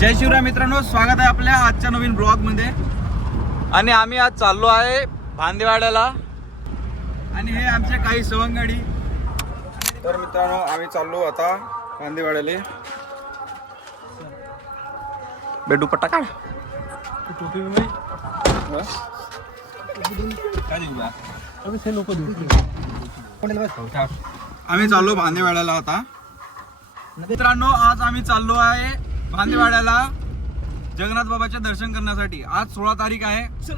जय शिवराय मित्रांनो, स्वागत आहे आपल्या आजच्या नवीन ब्लॉग मध्ये. आणि आम्ही आज चाललो आहे भांदेवाड्याला आणि हे आमचे काही सवंगडी. तर मित्रांनो आम्ही चाललो आता भांदेवाड्याला. बेडू पट्टा काढ. आम्ही चाललो भांदेवाड्याला आता. मित्रांनो आज आम्ही चाललो आहे भांदेवाड्याला जगन्नाथ बाबाचे दर्शन करण्यासाठी. आज 16 तारीख आहे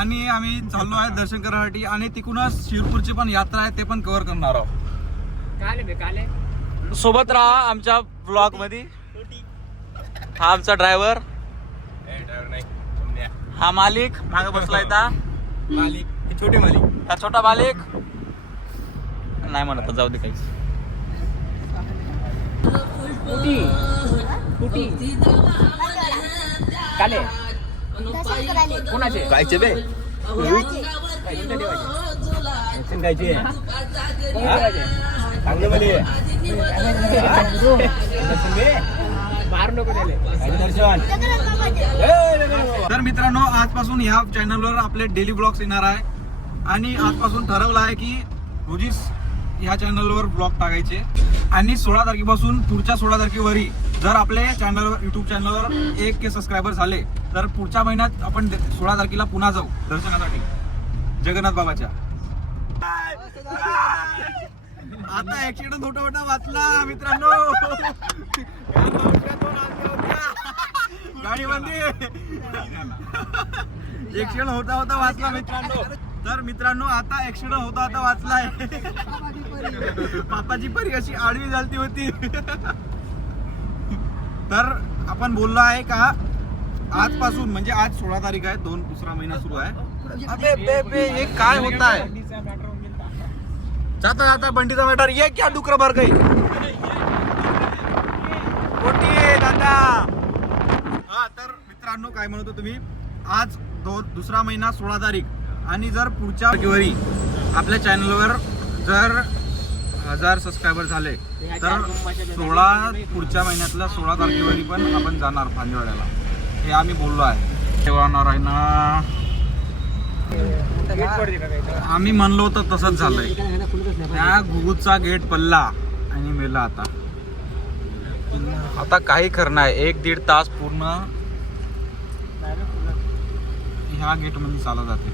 आणि आम्ही चाललो आहे दर्शन करण्यासाठी आणि तिकडूनच शिरपूरची पण यात्रा आहे, ते पण कव्हर करणार आहोत. सोबत राहा आमच्या ब्लॉग मध्ये. हा आमचा ड्रायव्हर, हा मालिक मागे बसला इथं. मालिक छोटे मालिक, हा छोटा मालिक नाही म्हणत, जाऊ दे काही. काले कोणाचे गायचे बे गायचे तर मित्रांनो आजपासून ह्या चॅनलवर आपले डेली ब्लॉग्स येणार आहे आणि आजपासून ठरवलं आहे की रोजीच ह्या चॅनलवर ब्लॉग टाकायचे. आणि 16 तारखेपासून पुढच्या 16 तारखेवरी जर आपल्या चॅनलवर युट्यूब चॅनलवर 1K सबस्क्रायबर झाले तर पुढच्या महिन्यात आपण 16 तारखेला पुन्हा जाऊ दर्शनासाठी जगन्नाथ बाबाच्या. आता ऍक्सिडेंट होता वाचला मित्रांनो. गाडीमध्ये ऍक्सिडेंट होता वाचला मित्रांनो. तर मित्रांनो आता ऍक्सिडेंट होता वाचलाय. पापाची परी अशी आडवी झालती होती. तर आपण बोललो आहे का आजपासून, म्हणजे आज 16 तारीख आहे, दुसरा महिना सुरू आहे. अबे बे बे हे काय होत आहे. जाता जाता बंडीचा मॅटर ये क्या डुकर भर गई दादा. हा तर मित्रांनो काय म्हणतो तुम्ही, आज दुसरा महिना 16 तारीख आणि जर पुढच्या तारखेवरी आपल्या चॅनलवर जर 1000 सबस्क्रायबर झाले तर पुढच्या महिन्यातल्या 16 तारखेवरी पण आपण जाणार भांदेवाड्याला. हे आम्ही बोललो आहे. ठेवणार आहे ना, आम्ही म्हणलो होतं तसंच झालंय. त्या घुगुतचा गेट पडला आणि मेला. आता काही खरं नाही, 1-1.5 तास पूर्ण ह्या गेट मध्ये चालत जाते.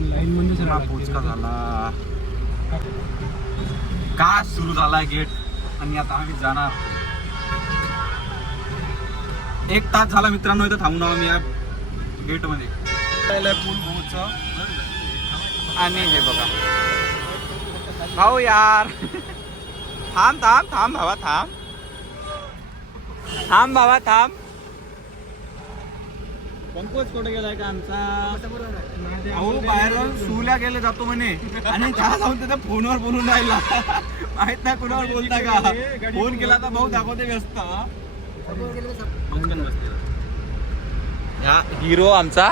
लाईन मध्ये पोचका झाला का सुरू झालाय गेट आणि आता आम्ही जाणार. 1 तास झाला मित्रांनो इथं थांबून आहोत मी या गेट मध्ये. पूल पोहोच आणि हे बघा भाऊ यार. थांब भावा थांब बाबा थांब. पंकज कुठे गेलाय का आमचा भाऊ? बाहेर सुल्या गेले जातो म्हणे आणि त्या जाऊन त्याच्या फोनवर बोलून राहिला. माहित नाही कुणावर बोलता का. फोन केला तर भाऊ दाखवते व्यस्त. हा हिरो आमचा,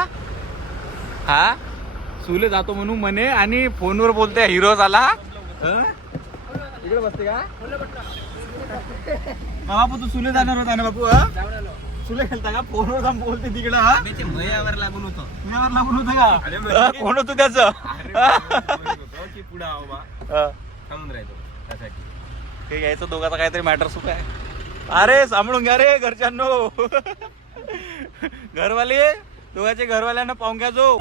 हा सुले जातो म्हणून म्हणे आणि फोनवर बोलते. हिरो झाला इकडे बसते का बापू? तू सुले जाणार होता ना बापू? सुले खेळता का? फोनवर जाऊन बोलते तिकडं. मयावर लागून होतं का? कोण होतं त्याचं? पुढे ते यायचं दोघांचा काहीतरी मॅटर सुख आहे. अरे सांभाळून घ्या रे घरच्यांनो. घरवाले दोघांचे घरवाल्यांना पाहून घ्या. जो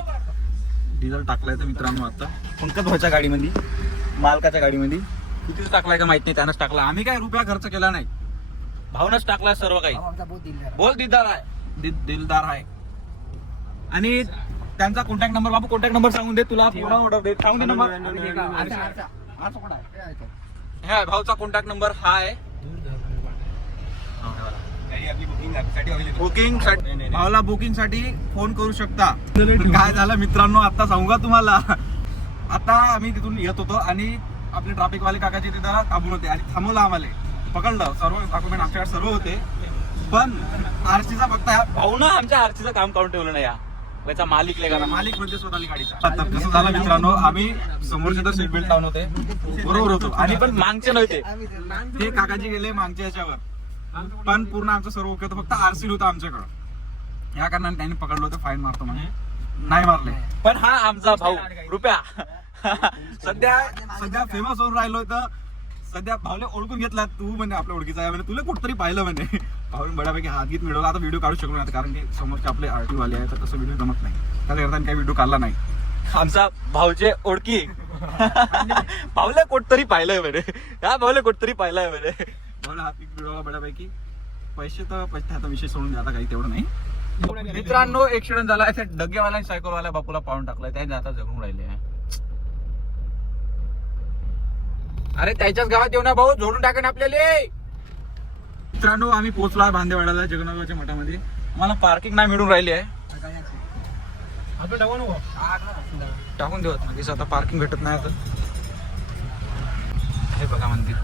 डिझेल टाकलाय तर मित्रांनो आता पंकज भाऊच्या गाडीमध्ये, मालकाच्या गाडीमध्ये. किती टाकलाय का माहित नाही, त्यानंच टाकला. आम्ही काय रुपया खर्च केला नाही, भावनच टाकलाय सर्व काही. बोल दिलदार आहे. आणि त्यांचा कॉन्टॅक्ट नंबर बाबू, कॉन्टॅक्ट नंबर सांगून दे. तुला ऑर्डर दे, सांगून दे नंबर. ह्या भाऊचा कॉन्टॅक्ट नंबर हा आहे. बुकिंग भावला बुकिंग साठी फोन करू शकता. काय झालं मित्रांनो आता सांगू का तुम्हाला. आता आम्ही तिथून येत होतो आणि आपले ट्रॅफिक वाले काकाचे तिथं थांबून होते आणि थांबवलं आम्हाला. पकडलं, सर्व डॉक्युमेंट आमच्याकडे सर्व होते. पण आरसीचा फक्त भाऊ ना आमच्या आरसीचं काम काढून ठेवलं नाही. याचा मालिक लेगा मालिक म्हणजे स्वतःली गाडीचा. कसं झालं मित्रांनो, आम्ही समोरचे तर सीट बेल्ट लावून होते, बरोबर होतो आणि पण मागचे नव्हते. ते काकाजी गेले मागच्या याच्यावर पण पूर्ण आमचं सर्व ओके होतं, फक्त आरसी होतं आमच्याकडं. या कारणाने त्यांनी पकडलं होतं, फाईन मारतो म्हणे. नाही मारले. पण हा आमचा भाऊ रुपया सध्या फेमस होऊन राहिलो तर सध्या भाऊले ओळखून घेतला. तू म्हणजे आपल्या ओळखीचा आहे म्हणजे, तुला कुठतरी पाहिलं म्हणजे. भाऊ बऱ्यापैकी हात गीत मिळवला. आता व्हिडिओ काढू शकलो नाही कारण की समोरचे आपले आरटी वाले आहे, तर तसं व्हिडिओ जमत नाही. त्याच्या काही व्हिडिओ काढला नाही. आमचा भाऊचे ओळखी भाऊला कुठतरी पाहिलंय म्हणे, या भाऊला कुठतरी पाहिलंय म्हणे. भाऊला हात गीत मिळवला बऱ्यापैकी. पैसे आता विषय सोडून द्या, आता काही तेवढं नाही. मित्रांनो ऍक्सिडेंट झाला. डग्गेवाला सायकलवाल्या बापूला पाहून टाकलाय, त्याने आता जगून राहिले. अरे त्याच्याच गावात येऊ ना भाऊ, जोडून टाकेन आपल्याला. मित्रांनो आम्ही पोहोचलो भांदेवाड्याला, जगन्नाथाच्या मठामध्ये. आम्हाला पार्किंग नाही मिळून राहिली आहे. टाकून देऊ आता, पार्किंग भेटत नाही आता. हे बघा मंदिर.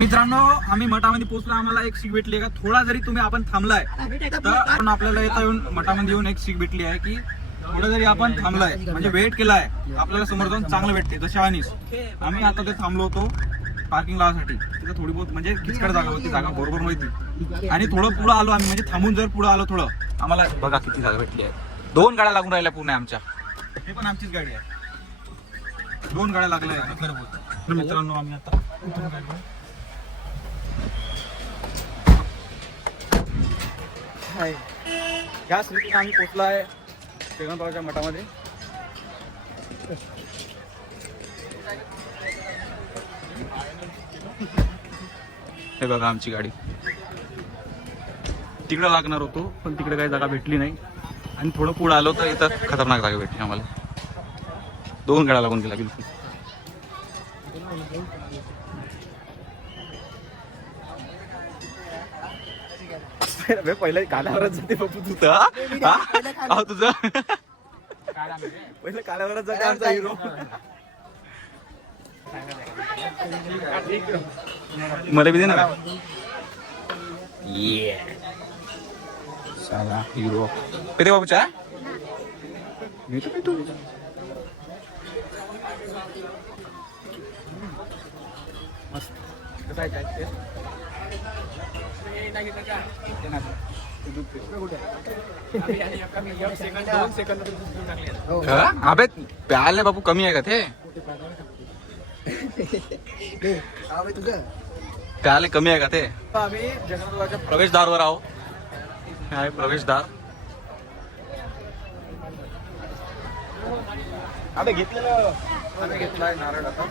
मित्रांनो आम्ही मठामध्ये पोहोचलो. आम्हाला एक सीट भेटली आहे का, थोडा जरी तुम्ही आपण थांबलाय तर आपण आपल्याला येऊन मठामध्ये येऊन एक सीट भेटली आहे की थोडं जरी आपण थांबलाय म्हणजे वेट केलाय, आपल्याला समोर जाऊन चांगलं भेटते. जसे आम्ही आता ते थांबलो होतो पार्किंग लावासाठी. तिथं थोडी बहुत म्हणजे किचकट जागा होती, जागा बरोबर माहिती. आणि थोडं पुढं आलो आम्ही, म्हणजे थांबून जर पुढं आलो थोडं, आम्हाला बघा किती जागा भेटली आहे. 2 गाड्या लागून राहिल्या पूर्ण आमच्या. हे पण आमचीच गाडी आहे. 2 गाड्या लागल्या. मित्रांनो आम्ही आता ह्या स्थितीने आम्ही पोहोचलो आहे जगन्नाथाच्या मठामध्ये. हे बघा आमची गाडी. तिकडे लागणार होतो पण तिकडे काही जागा भेटली नाही, आणि थोडं पुढे आलो तर इथं खतरनाक जागा भेटली आम्हाला. 2 गाड्या लागून गेला बिलकुल. पहिलं काल्यावरच जाते बापू तुझं तुझं पहिलं काल्यावरच जाते आमचा हिरो. मला बी दे ना. साला हिरो पेरे बाबूचा मी तर पितो. मस्त कसं आहे अबे प्याले बापू कमी आहे का ते? प्याले कमी आहे का ते? आम्ही जगन्नाथाच्या प्रवेशद्वारवर आहो. आहे प्रवेशद्वार. आम्ही घेतलाय नारळ. आता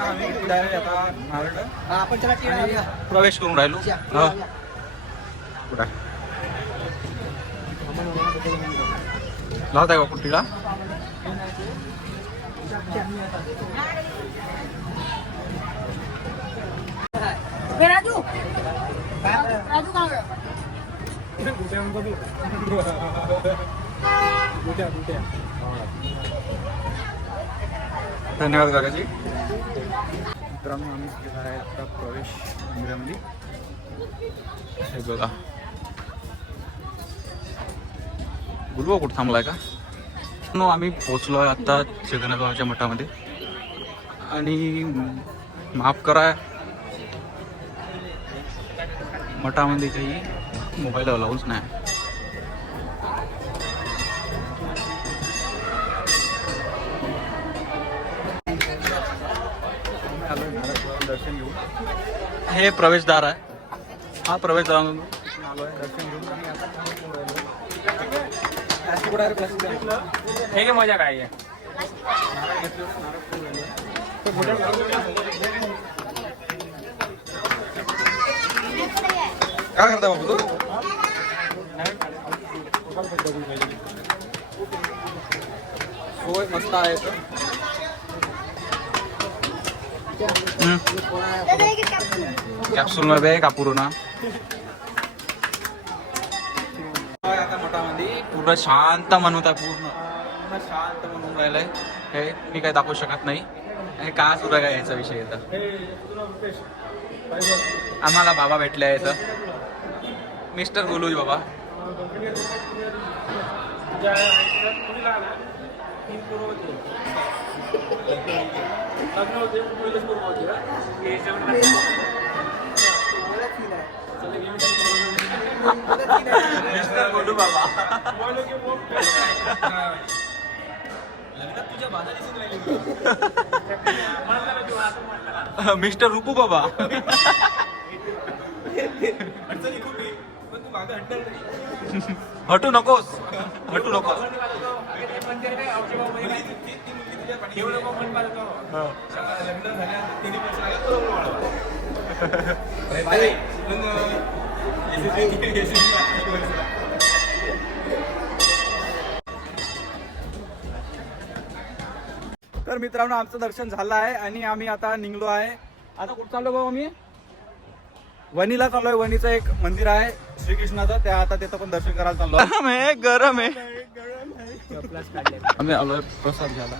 आम्ही घेतलाय आता नारळ. आपण प्रवेश करून राहिलो. कुठं लावताय का कुठला? धन्यवाद काकाजी. मित्रांनो आम्ही केला आहे आता प्रवेश मंदिरामध्ये. हे बघा गुरुवा कुठं थांबलाय का? आम्ही पोचलोय आता जगन्नाथाच्या मठामध्ये. आणि माफ करा मठामध्ये काही मोबाईल अलाउच नाही. दर्शन घेऊन हे प्रवेशद्वार आहे. हा प्रवेशद्वार दर्शन घेऊन हे मजा काय आहे. काय करता बाबू तू? सोय मस्त आहे. कॅप्सूल मध्ये का पूर्ण आता मठामध्ये पूर्ण शांत म्हणून आहे. पूर्ण शांत म्हणून राहिलंय. हे मी काही दाखवू शकत नाही. हे का सुरू आहे याचा विषय येतं. आम्हाला बाबा भेटले आहेत. मिस्टर गोलूज बाबा. मिस्टर गोलू बाबा. मिस्टर रुपू बाबा. हटू नकोस. हटू नकोस. तर मित्रांनो आमचं दर्शन झालं आहे आणि आम्ही आता निघलो आहे. आता कुठं चाललो बाबा आम्ही? वणीला चाललोय. वणीचं एक मंदिर आहे श्रीकृष्णाचं, त्या आता तिथं पण दर्शन करायला चाललो. गरम आहे. आम्ही आलोय प्रसाद घ्यायला.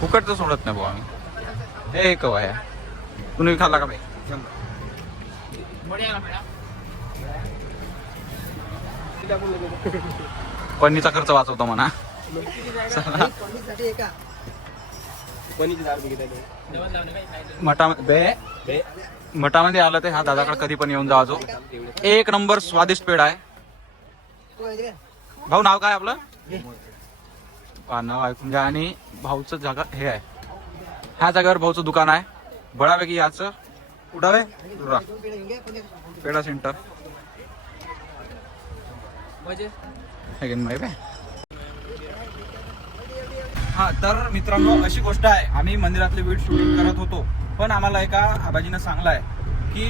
फुकटचं सोडत नाही भाऊ आम्ही. हे कवा आहे तुम्ही खाल्ला का भाई? पन्नीचा खर्च वाचवतो म्हणा. मठामध्ये आलं ते हा दादाकडे कधी पण येऊन जावाजो. एक नंबर स्वादिष्ट पेढा आहे. भाऊ नाव काय आपलं? नाव ऐकून घ्या. आणि भाऊचं जागा हे आहे, ह्या जागेवर भाऊचं दुकान आहे. बळापैकी याचं उडावे पेढा सेंटर. हा तर मित्रांनो अशी गोष्ट आहे, आम्ही मंदिरातले व्हिडिओ शूटिंग करत होतो, पण आम्हाला एका आबाजीनं सांगलाय की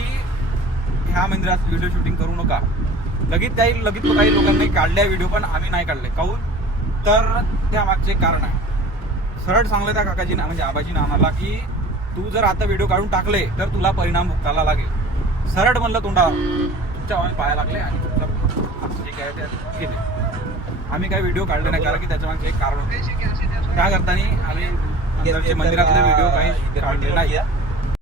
ह्या मंदिरात व्हिडिओ शूटिंग करू नका. लगेच काही लोकांनी काढल्या व्हिडिओ, पण आम्ही नाही काढले. काहून? तर त्या मागचे कारण आहे. सरळ सांगलं त्या काकाजीनं म्हणजे आबाजीनं आम्हाला की तू जर आता व्हिडिओ काढून टाकले तर तुला परिणाम भुगतायला लागेल. सरळ म्हणलं तोंडावर. तुमच्या आम्ही पाया लागले आणि तुमचं जे काय ते केले. आम्ही काही व्हिडिओ काढले नाही कारण की त्याच्या मागचे एक कारण होते. त्या करताना आम्ही मंदिरातले व्हिडिओ काही काढले नाही.